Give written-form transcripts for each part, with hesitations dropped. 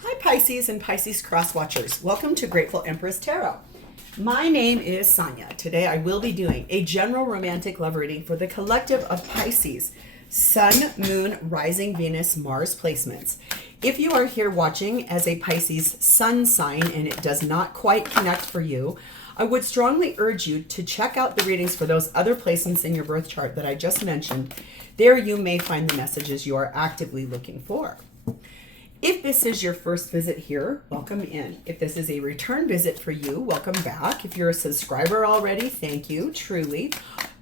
Hi Pisces and Pisces cross watchers. Welcome to Grateful Empress Tarot. My name is Sonia. Today I will be doing a general romantic love reading for the collective of Pisces, Sun, Moon, Rising, Venus, Mars placements. If you are here watching as a Pisces Sun sign and it does not quite connect for you, I would strongly urge you to check out the readings for those other placements in your birth chart that I just mentioned. There you may find the messages you are actively looking for. If this is your first visit here, welcome in. If this is a return visit for you, welcome back. If you're a subscriber already, thank you, truly.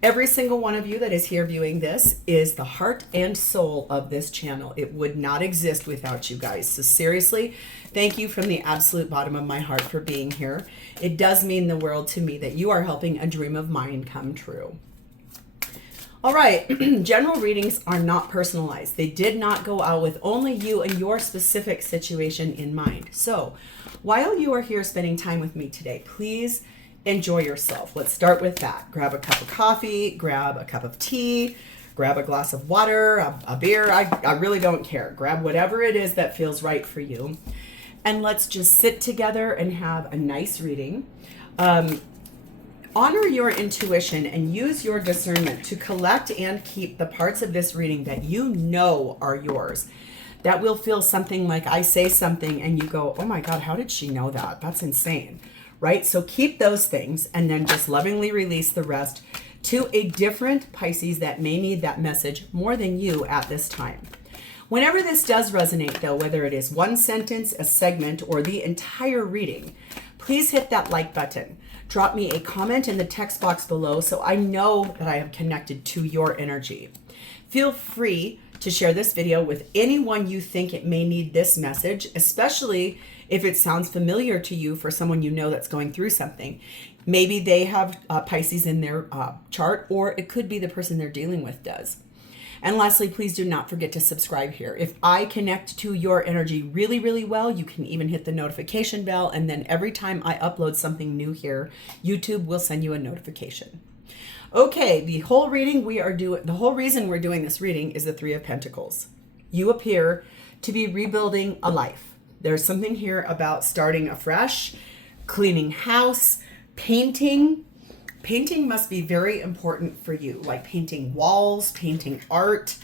Every single one of you that is here viewing this is the heart and soul of this channel. It would not exist without you guys. So seriously, thank you from the absolute bottom of my heart for being here. It does mean the world to me that you are helping a dream of mine come true. All right, general readings are not personalized. They did not go out with only you and your specific situation in mind. So while you are here spending time with me today, please enjoy yourself. Let's start with that. Grab a cup of coffee, grab a cup of tea, grab a glass of water, a beer. I really don't care. Grab whatever it is that feels right for you. And let's just sit together and have a nice reading. Honor your intuition and use your discernment to collect and keep the parts of this reading that you know are yours. That will feel something like I say something and you go, oh my God, how did she know that? That's insane, right? So keep those things and then just lovingly release the rest to a different Pisces that may need that message more than you at this time. Whenever this does resonate though, whether it is one sentence, a segment, or the entire reading, please hit that like button. Drop me a comment in the text box below so I know that I have connected to your energy. Feel free to share this video with anyone you think it may need this message, especially if it sounds familiar to you for someone you know that's going through something. Maybe they have Pisces in their chart, or it could be the person they're dealing with does. And lastly, please do not forget to subscribe here. If I connect to your energy really, really well, you can even hit the notification bell. And then every time I upload something new here, YouTube will send you a notification. Okay, the whole reason we're doing this reading is the Three of Pentacles. You appear to be rebuilding a life. There's something here about starting afresh, cleaning house, painting. Painting must be very important for you, like painting walls, painting art,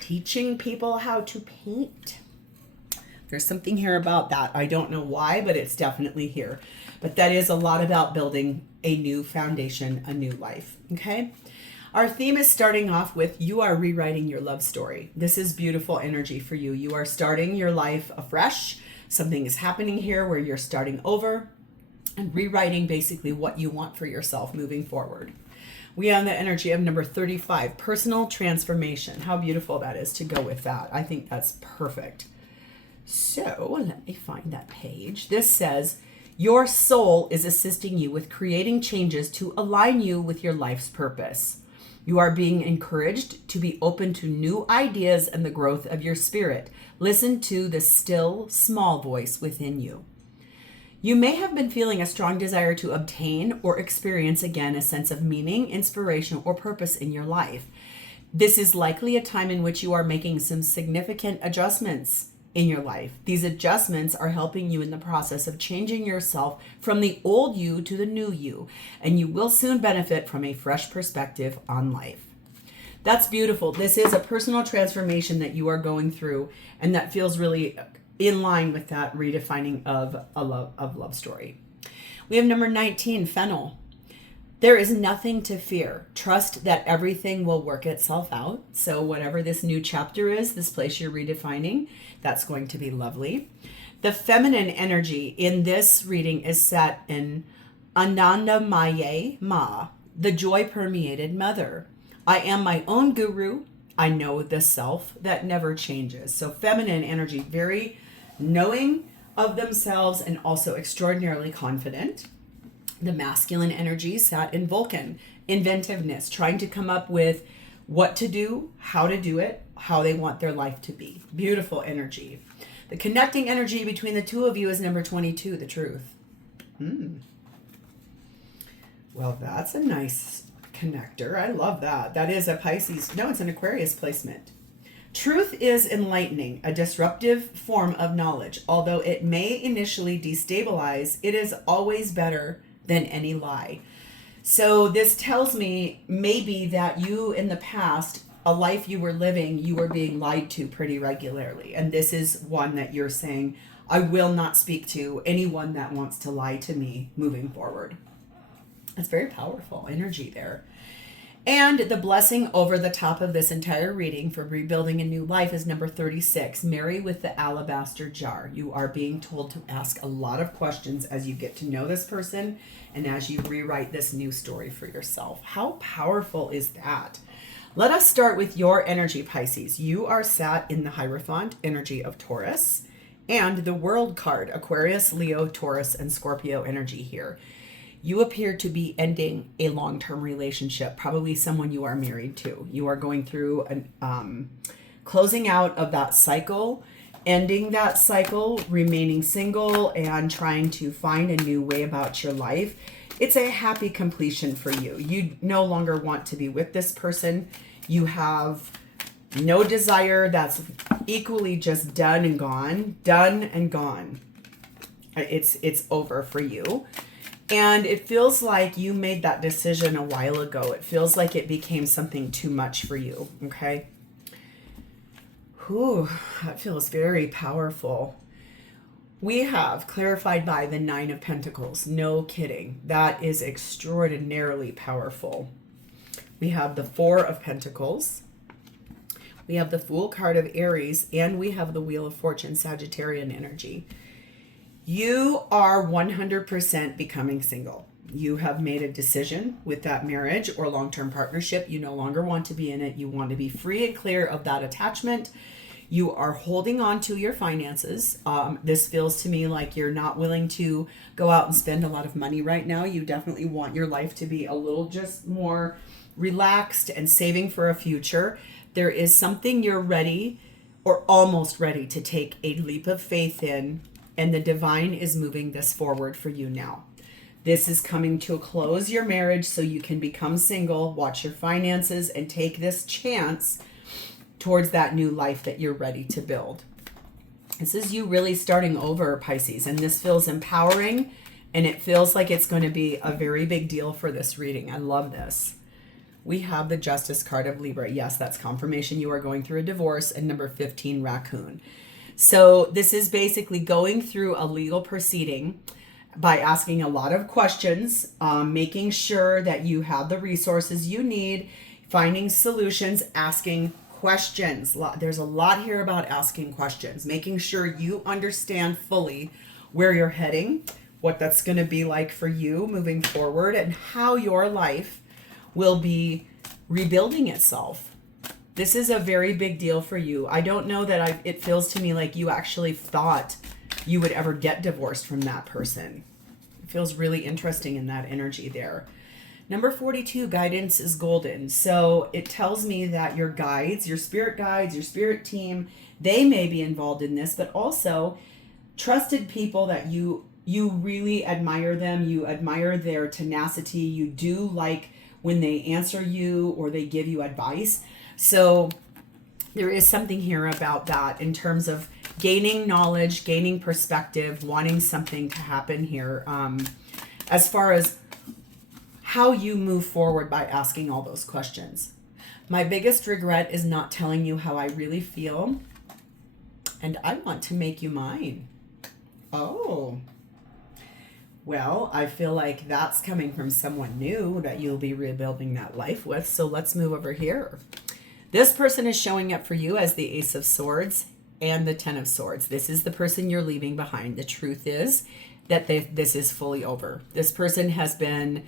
teaching people how to paint. There's something here about that. I don't know why, but it's definitely here. But that is a lot about building a new foundation, a new life, okay? Our theme is starting off with you are rewriting your love story. This is beautiful energy for you. You are starting your life afresh. Something is happening here where you're starting over and rewriting basically what you want for yourself moving forward. We have the energy of number 35, personal transformation. How beautiful that is to go with that. I think that's perfect. So let me find that page. This says, your soul is assisting you with creating changes to align you with your life's purpose. You are being encouraged to be open to new ideas and the growth of your spirit. Listen to the still, small voice within you. You may have been feeling a strong desire to obtain or experience again a sense of meaning, inspiration, or purpose in your life. This is likely a time in which you are making some significant adjustments in your life. These adjustments are helping you in the process of changing yourself from the old you to the new you, and you will soon benefit from a fresh perspective on life. That's beautiful. This is a personal transformation that you are going through, and that feels really in line with that redefining of a love story. We have number 19, fennel. There is nothing to fear. Trust that everything will work itself out. So whatever this new chapter is, this place you're redefining, that's going to be lovely. The feminine energy in this reading is set in 𝕤𝕒𝕒𝕒𝕒, the joy-permeated mother. I am my own guru. I know the self that never changes. So feminine energy, very knowing of themselves and also extraordinarily confident. The masculine energy sat in Vulcan, inventiveness, trying to come up with what to do, how to do it, how they want their life to be. Beautiful energy. The connecting energy between the two of you is number 22, the truth. Well, that's a nice connector. I love that. That is a Pisces. No, it's an Aquarius placement. Truth is enlightening, a disruptive form of knowledge. Although it may initially destabilize, it is always better than any lie. So this tells me maybe that you in the past, a life you were living, you were being lied to pretty regularly. And this is one that you're saying, I will not speak to anyone that wants to lie to me moving forward. It's very powerful energy there. And the blessing over the top of this entire reading for rebuilding a new life is number 36, Mary with the alabaster jar. You are being told to ask a lot of questions as you get to know this person and as you rewrite this new story for yourself. How powerful is that? Let us start with your energy, Pisces. You are sat in the Hierophant energy of Taurus and the World card, Aquarius, Leo, Taurus, and Scorpio energy here. You appear to be ending a long-term relationship, probably someone you are married to. You are going through an closing out of that cycle, ending that cycle, remaining single, and trying to find a new way about your life. It's a happy completion for you. You no longer want to be with this person. You have no desire. That's equally just done and gone. Done and gone. It's over for you. And it feels like you made that decision a while ago. It feels like it became something too much for you, okay? Whew, that feels very powerful. We have clarified by the 9 of Pentacles. No kidding. That is extraordinarily powerful. We have the 4 of Pentacles. We have the Fool card of Aries. And we have the Wheel of Fortune, Sagittarian energy. You are 100% becoming single. You have made a decision with that marriage or long-term partnership. You no longer want to be in it. You want to be free and clear of that attachment. You are holding on to your finances. This feels to me like you're not willing to go out and spend a lot of money right now. You definitely want your life to be a little just more relaxed and saving for a future. There is something you're ready or almost ready to take a leap of faith in. And the divine is moving this forward for you now. This is coming to a close, your marriage, so you can become single, watch your finances, and take this chance towards that new life that you're ready to build. This is you really starting over, Pisces, and this feels empowering, and it feels like it's going to be a very big deal for this reading. I love this. We have the Justice card of Libra. Yes, that's confirmation you are going through a divorce, and number 15, Raccoon. So this is basically going through a legal proceeding by asking a lot of questions, making sure that you have the resources you need, finding solutions, asking questions. There's a lot here about asking questions, making sure you understand fully where you're heading, what that's going to be like for you moving forward, and how your life will be rebuilding itself. This is a very big deal for you. I don't know that it feels to me like you actually thought you would ever get divorced from that person. It feels really interesting in that energy there. Number 42, guidance is golden. So it tells me that your guides, your spirit team, they may be involved in this, but also trusted people that you really admire them. You admire their tenacity. You do like when they answer you or they give you advice. So there is something here about that in terms of gaining knowledge, gaining perspective, wanting something to happen here. As far as how you move forward by asking all those questions. My biggest regret is not telling you how I really feel. And I want to make you mine. Oh. Well, I feel like that's coming from someone new that you'll be rebuilding that life with. So let's move over here. This person is showing up for you as the Ace of Swords and the Ten of Swords. This is the person you're leaving behind. The truth is that this is fully over. This person has been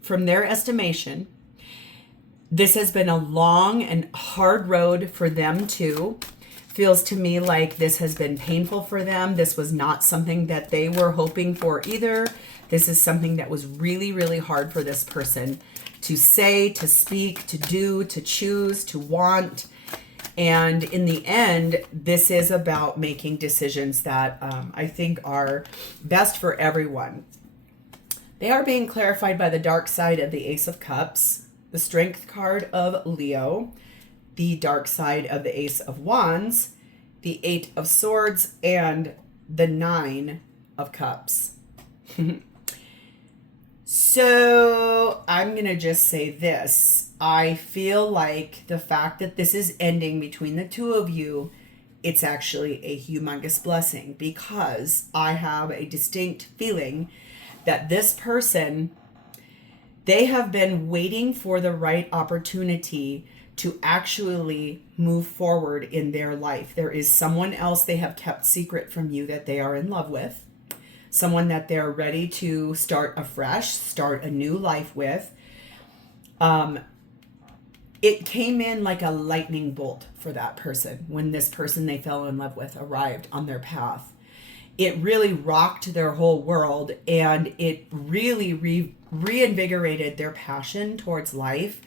from their estimation, this has been a long and hard road for them too. Feels to me like this has been painful for them. This was not something that they were hoping for either. This is something that was really, really hard for this person to say, to speak, to do, to choose, to want. And in the end, this is about making decisions that I think are best for everyone. They are being clarified by the dark side of the Ace of Cups, the Strength card of Leo, the dark side of the Ace of Wands, the Eight of Swords, and the Nine of Cups. So I'm going to just say this. I feel like the fact that this is ending between the two of you, it's actually a humongous blessing, because I have a distinct feeling that this person, they have been waiting for the right opportunity to actually move forward in their life. There is someone else they have kept secret from you that they are in love with, someone that they're ready to start afresh, start a new life with. It came in like a lightning bolt for that person when this person they fell in love with arrived on their path. It really rocked their whole world, and it really reinvigorated their passion towards life.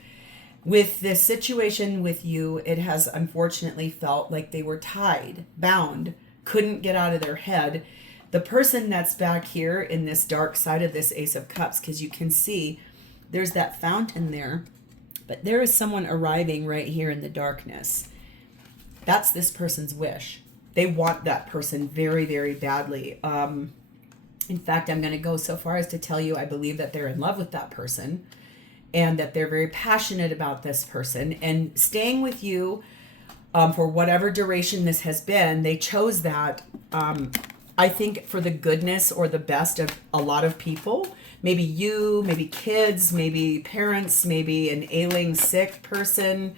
With this situation with you, it has unfortunately felt like they were tied, bound, couldn't get out of their head. The person that's back here in this dark side of this Ace of Cups, because you can see there's that fountain there, but there is someone arriving right here in the darkness. That's this person's wish. They want that person very, very badly. In fact, I'm going to go so far as to tell you I believe that they're in love with that person, and that they're very passionate about this person and staying with you for whatever duration this has been. They chose that, I think, for the goodness or the best of a lot of people. Maybe you, maybe kids, maybe parents, maybe an ailing, sick person.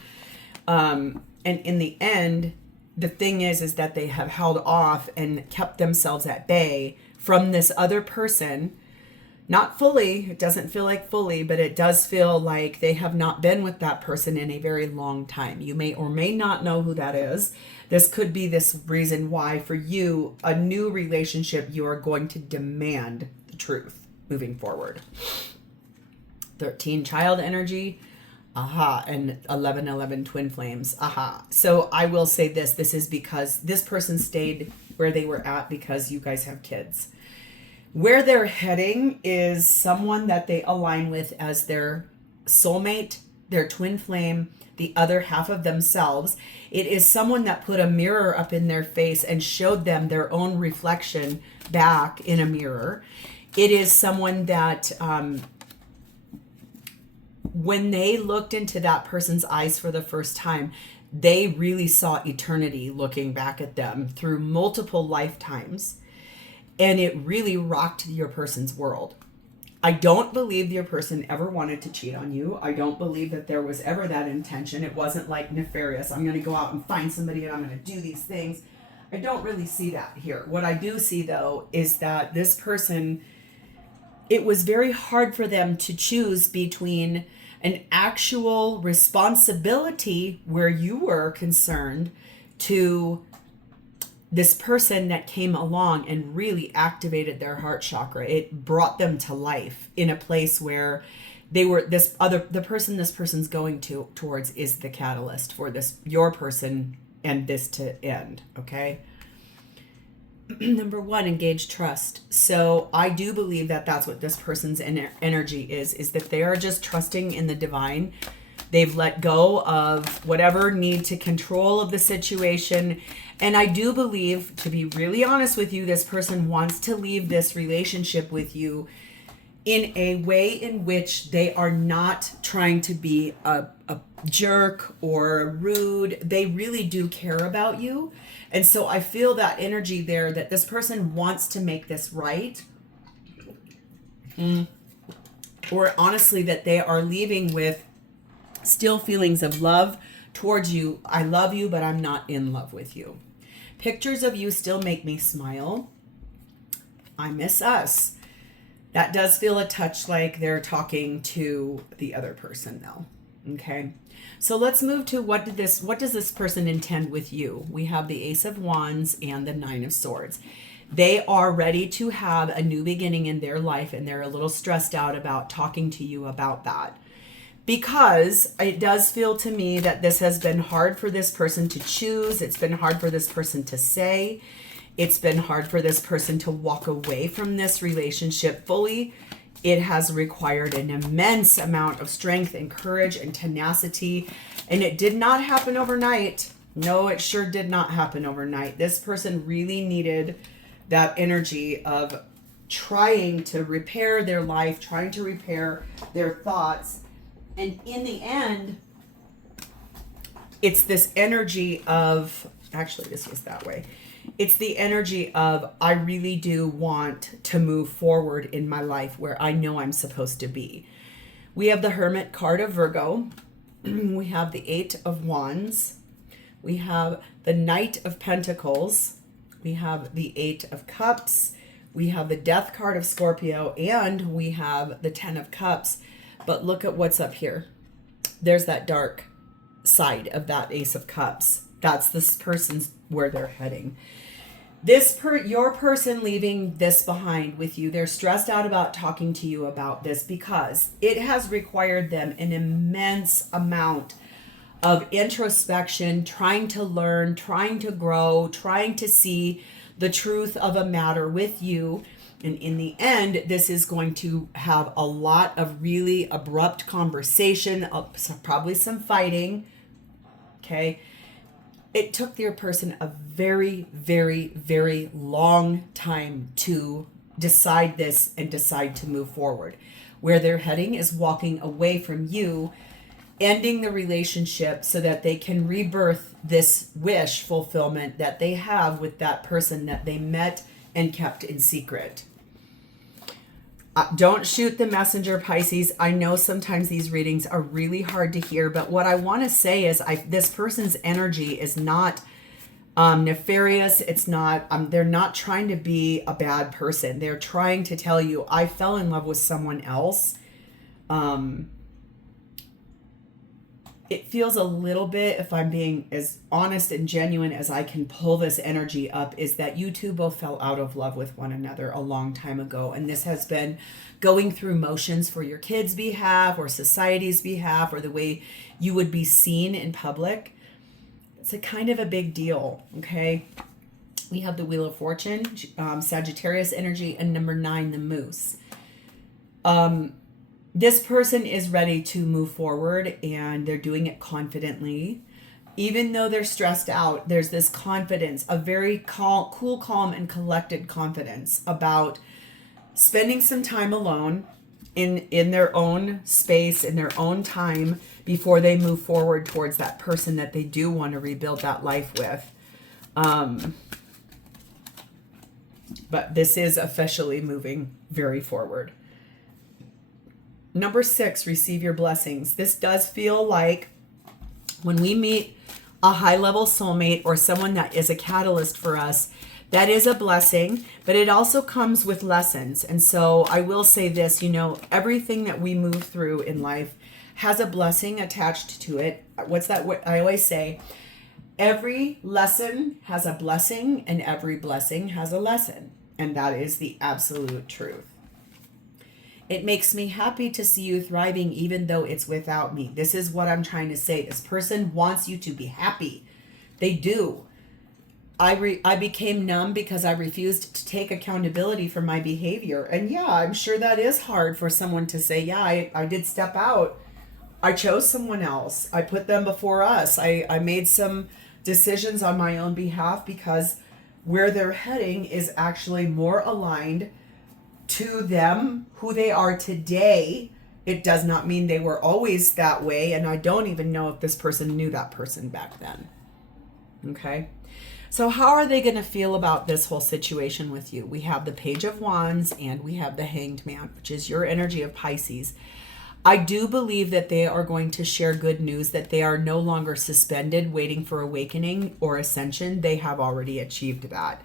And in the end, the thing is that they have held off and kept themselves at bay from this other person. Not fully, it doesn't feel like fully, but it does feel like they have not been with that person in a very long time. You may or may not know who that is. This could be this reason why for you, a new relationship, you are going to demand the truth moving forward. 13 child energy, aha, and 11 twin flames, aha. So I will say this is because this person stayed where they were at because you guys have kids. Where they're heading is someone that they align with as their soulmate, their twin flame, the other half of themselves. It is someone that put a mirror up in their face and showed them their own reflection back in a mirror. It is someone that when they looked into that person's eyes for the first time, they really saw eternity looking back at them through multiple lifetimes. And it really rocked your person's world. I don't believe your person ever wanted to cheat on you. I don't believe that there was ever that intention. It wasn't like nefarious. I'm going to go out and find somebody and I'm going to do these things. I don't really see that here. What I do see, though, is that this person, it was very hard for them to choose between an actual responsibility where you were concerned to this person that came along and really activated their heart chakra. It brought them to life in a place where they were the person this person's going towards is the catalyst for this, your person, and this to end. Okay. Number 1, engage trust. So I do believe that that's what this person's energy is that they are just trusting in the divine. They've let go of whatever need to control of the situation. And I do believe, to be really honest with you, this person wants to leave this relationship with you in a way in which they are not trying to be a jerk or rude. They really do care about you. And so I feel that energy there that this person wants to make this right. Or honestly, that they are leaving with still feelings of love towards you. I love you, but I'm not in love with you. Pictures of you still make me smile. I miss us. That does feel a touch like they're talking to the other person though. Okay. So let's move to what does this person intend with you? We have the Ace of Wands and the Nine of Swords. They are ready to have a new beginning in their life, and they're a little stressed out about talking to you about that. Because it does feel to me that this has been hard for this person to choose. It's been hard for this person to say. It's been hard for this person to walk away from this relationship fully. It has required an immense amount of strength and courage and tenacity. And it did not happen overnight. No, it sure did not happen overnight. This person really needed that energy of trying to repair their life, trying to repair their thoughts. And in the end, it's this energy of, actually, this was that way. It's the energy of, I really do want to move forward in my life where I know I'm supposed to be. We have the Hermit card of Virgo. We have the Eight of Wands. We have the Knight of Pentacles. We have the Eight of Cups. We have the Death card of Scorpio. And we have the Ten of Cups. But look at what's up here. There's that dark side of that Ace of Cups. That's this person's where they're heading. Your person leaving this behind with you, they're stressed out about talking to you about this because it has required them an immense amount of introspection, trying to learn, trying to grow, trying to see the truth of a matter with you. And in the end, this is going to have a lot of really abrupt conversation, probably some fighting. Okay. It took your person a very, very, very long time to decide this and decide to move forward. Where they're heading is walking away from you, ending the relationship so that they can rebirth this wish fulfillment that they have with that person that they met and kept in secret. Don't shoot the messenger, Pisces. I know sometimes these readings are really hard to hear, but what I want to say is this person's energy is not nefarious. It's not, they're not trying to be a bad person. They're trying to tell you, I fell in love with someone else. It feels a little bit, if I'm being as honest and genuine as I can pull this energy up, is that you two both fell out of love with one another a long time ago. And this has been going through motions for your kids' behalf or society's behalf or the way you would be seen in public. It's a kind of a big deal, okay? We have the Wheel of Fortune, Sagittarius energy, and number 9, the Moose. This person is ready to move forward and they're doing it confidently. Even though they're stressed out, there's this confidence, a very cool, calm, and collected confidence about spending some time alone in their own space, in their own time, before they move forward towards that person that they do want to rebuild that life with. But this is officially moving very forward. Number 6, receive your blessings. This does feel like when we meet a high-level soulmate or someone that is a catalyst for us, that is a blessing, but it also comes with lessons. And so I will say this, everything that we move through in life has a blessing attached to it. What's that? What I always say, every lesson has a blessing and every blessing has a lesson. And that is the absolute truth. It makes me happy to see you thriving even though it's without me. This is what I'm trying to say. This person wants you to be happy. They do. I became numb because I refused to take accountability for my behavior. And yeah, I'm sure that is hard for someone to say, yeah, I did step out. I chose someone else. I put them before us. I made some decisions on my own behalf because where they're heading is actually more aligned to them, who they are today. It does not mean they were always that way, and I don't even know if this person knew that person back then. Okay, so how are they going to feel about this whole situation with you? We have the Page of Wands and we have the Hanged Man, which is your energy of Pisces. I do believe that they are going to share good news, that they are no longer suspended waiting for awakening or ascension. They have already achieved that.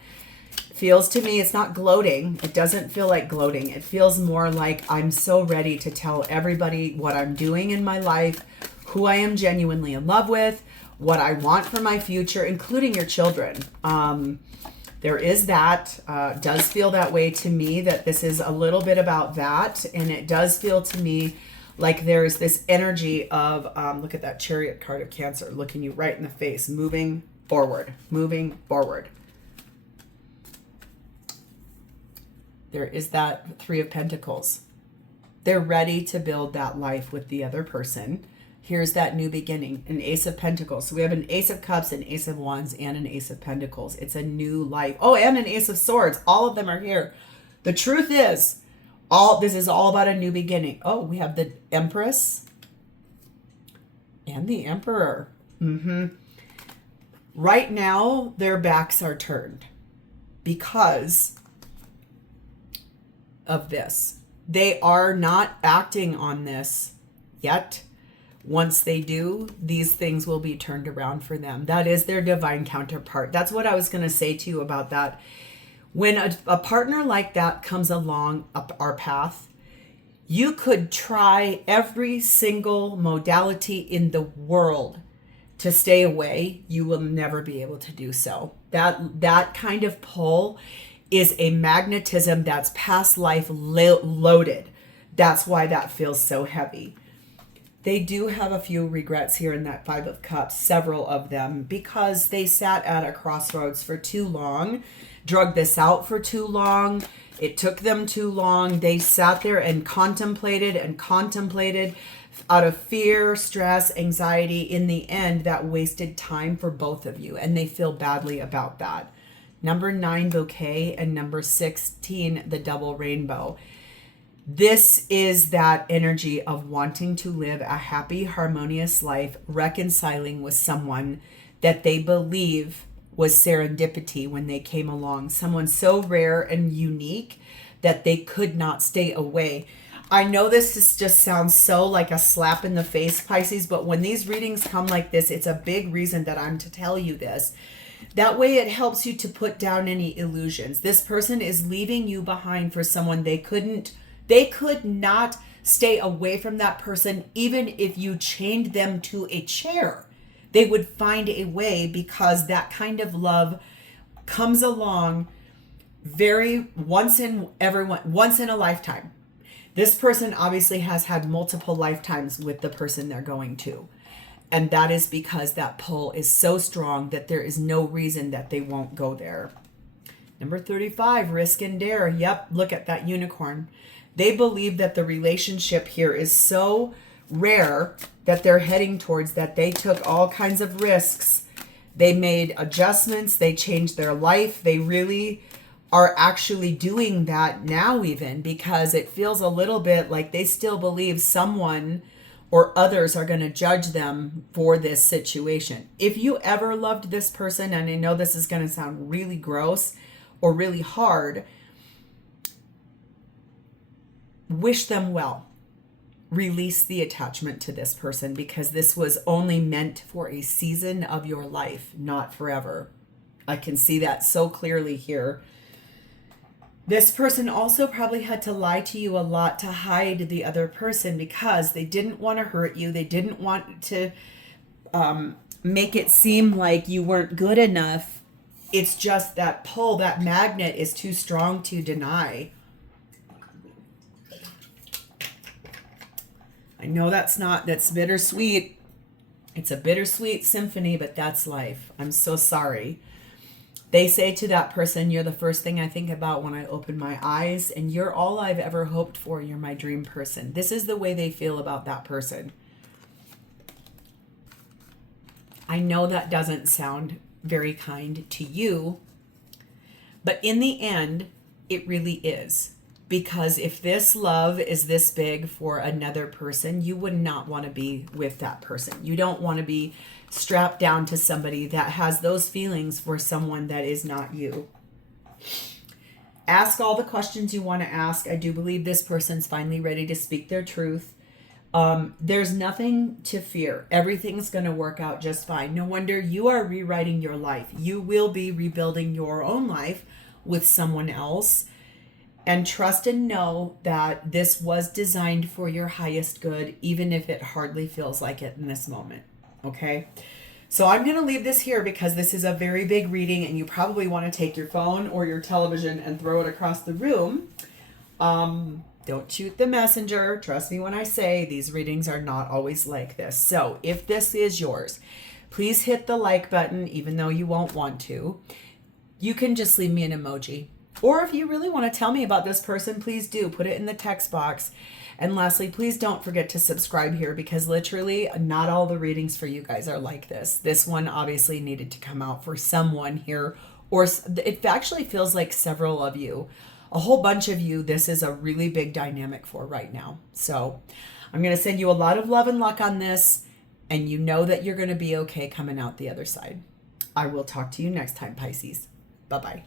Feels to me, it's not gloating. It doesn't feel like gloating. It feels more like I'm so ready to tell everybody what I'm doing in my life, who I am genuinely in love with, what I want for my future, including your children. There is that. Does feel that way to me, that this is a little bit about that. And it does feel to me like there's this energy of, look at that Chariot card of Cancer, looking you right in the face, moving forward, moving forward. There is that Three of Pentacles. They're ready to build that life with the other person. Here's that new beginning, an Ace of Pentacles. So we have an Ace of Cups, an Ace of Wands, and an Ace of Pentacles. It's a new life. Oh, and an Ace of Swords. All of them are here. The truth is, this is all about a new beginning. Oh, we have the Empress and the Emperor. Right now, their backs are turned because of this. They are not acting on this yet. Once they do, these things will be turned around for them. That is their divine counterpart. That's what I was going to say to you about that. When a partner like that comes along up our path, you could try every single modality in the world to stay away. You will never be able to do so. That kind of pull is a magnetism that's past life loaded. That's why that feels so heavy. They do have a few regrets here in that Five of Cups, several of them, because they sat at a crossroads for too long, drugged this out for too long. It took them too long. They sat there and contemplated out of fear, stress, anxiety. In the end, that wasted time for both of you, and they feel badly about that. Number 9, bouquet, and number 16, the double rainbow. This is that energy of wanting to live a happy, harmonious life, reconciling with someone that they believe was serendipity when they came along. Someone so rare and unique that they could not stay away. I know just sounds so like a slap in the face, Pisces, but when these readings come like this, it's a big reason that I'm to tell you this. That way it helps you to put down any illusions. This person is leaving you behind for someone they could not stay away from that person. Even if you chained them to a chair, they would find a way, because that kind of love comes along once in a lifetime. This person obviously has had multiple lifetimes with the person they're going to. And that is because that pull is so strong that there is no reason that they won't go there. Number 35, risk and dare. Yep, look at that unicorn. They believe that the relationship here is so rare that they're heading towards, that they took all kinds of risks. They made adjustments. They changed their life. They really are actually doing that now, even because it feels a little bit like they still believe someone or others are going to judge them for this situation. If you ever loved this person, and I know this is going to sound really gross or really hard, wish them well. Release the attachment to this person, because this was only meant for a season of your life, not forever. I can see that so clearly here. This person also probably had to lie to you a lot to hide the other person, because they didn't want to hurt you. They didn't want to make it seem like you weren't good enough. It's just that pull, that magnet is too strong to deny. I know that's bittersweet. It's a bittersweet symphony, but that's life. I'm so sorry. They say to that person, you're the first thing I think about when I open my eyes, and you're all I've ever hoped for. You're my dream person. This is the way they feel about that person. I know that doesn't sound very kind to you, but in the end, it really is. Because if this love is this big for another person, you would not want to be with that person. You don't want to be strapped down to somebody that has those feelings for someone that is not you. Ask all the questions you want to ask. I do believe this person's finally ready to speak their truth. There's nothing to fear. Everything's going to work out just fine. No wonder you are rewriting your life. You will be rebuilding your own life with someone else. And trust and know that this was designed for your highest good, even if it hardly feels like it in this moment. Okay? So I'm going to leave this here because this is a very big reading, and you probably want to take your phone or your television and throw it across the room. Don't shoot the messenger. Trust me when I say these readings are not always like this. So if this is yours, please hit the like button, even though you won't want to. You can just leave me an emoji. Or if you really want to tell me about this person, please do put it in the text box. And lastly, please don't forget to subscribe here, because literally not all the readings for you guys are like this. This one obviously needed to come out for someone here, or it actually feels like several of you, a whole bunch of you, this is a really big dynamic for right now. So I'm going to send you a lot of love and luck on this, and you know that you're going to be okay coming out the other side. I will talk to you next time, Pisces. Bye-bye.